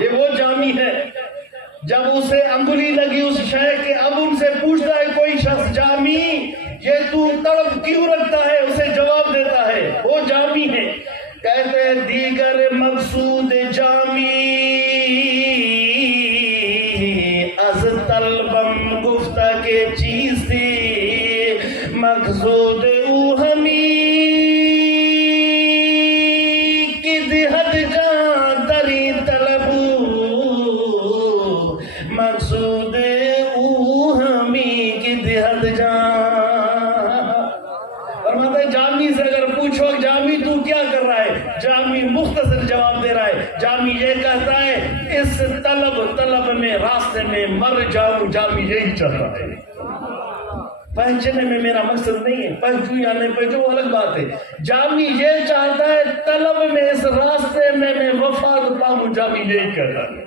یہ وہ جامی ہے جب اسے انگلی لگی اس شیخ کے، اب ان سے پوچھتا ہے کوئی شخص جامی یہ تو طلب کیوں رکھتا ہے، اسے جواب دیتا ہے وہ جامی ہے. کہتے ہیں دیگر مقصود جامی از طلبم گفتہ کے چیز تھی، مقصود او ہمی کی دہت جان تری طلبو، مقصود او ہمی کی دہت جان. فرماتا ہے جامی سے اگر پوچھو جامی تو کیا کر رہا ہے، جامی مختصر جواب دے رہا ہے. جامی یہ کہتا ہے اس طلب میں راستے میں مر جاؤں، جامی یہی چل رہا ہے. پہنچنے میں میرا مقصد نہیں ہے، پہنچوں یا نہیں پہنچوں وہ الگ بات ہے. جامی یہ چاہتا ہے طلب میں اس راستے میں وفات پاؤں، جامی یہی کہتا ہے.